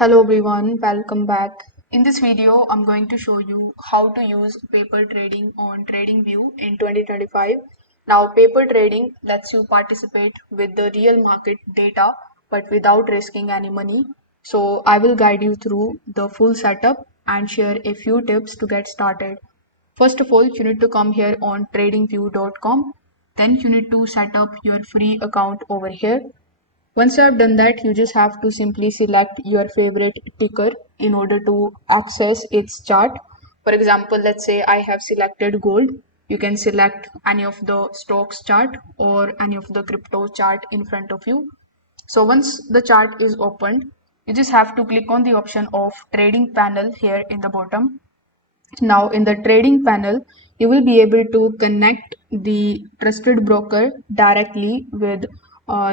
Hello everyone, welcome back. In this video, I'm going to show you how to use paper trading on TradingView in 2025. Now, paper trading lets you participate with the real market data but without risking any money. So, I will guide you through the full setup and share a few tips to get started. First of all, you need to come here on tradingview.com. Then you need to set up your free account over here. Once you have done that, you just have to simply select your favorite ticker in order to access its chart. For example, let's say I have selected gold. You can select any of the stocks chart or any of the crypto chart in front of you. So once the chart is opened, you just have to click on the option of trading panel here in the bottom. Now in the trading panel, you will be able to connect the trusted broker directly with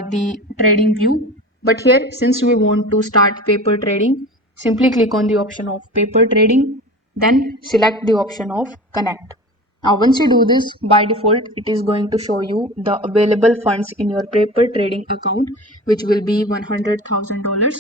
the trading view. But here, since we want to start paper trading, simply click on the option of paper trading, then select the option of connect. Now, once you do this, by default, it is going to show you the available funds in your paper trading account, which will be $100,000.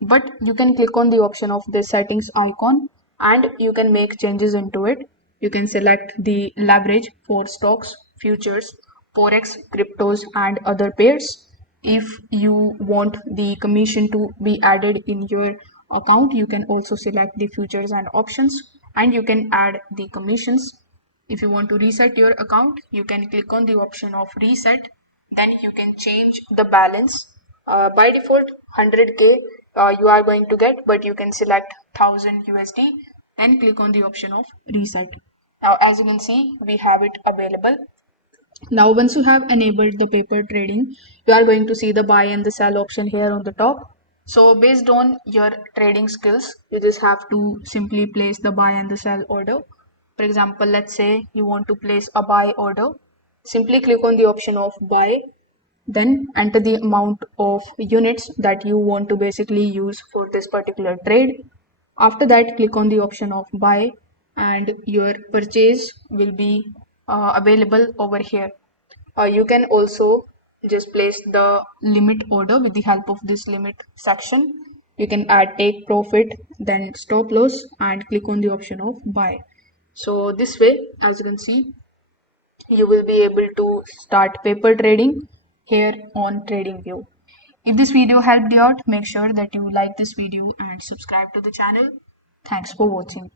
But you can click on the option of the settings icon and you can make changes into it. You can select the leverage for stocks, futures, forex, cryptos, and other pairs. If you want the commission to be added in your account, you can also select the futures and options and you can add the commissions. If you want to reset your account, you can click on the option of reset. Then you can change the balance. By default, 100K you are going to get, but you can select 1000 USD and click on the option of reset. Now, as you can see, we have it available. Now, once you have enabled the paper trading, you are going to see the buy and the sell option here on the top. So based on your trading skills, you just have to simply place the buy and the sell order. For example, let's say you want to place a buy order. Simply click on the option of buy, then enter the amount of units that you want to basically use for this particular trade. After that, click on the option of buy and your purchase will be available over here. You can also just place the limit order with the help of this limit section. You can add take profit, then stop loss, and click on the option of buy. So this way, as you can see, you will be able to start paper trading here on TradingView. If this video helped you out, make sure that you like this video and subscribe to the channel. Thanks for watching.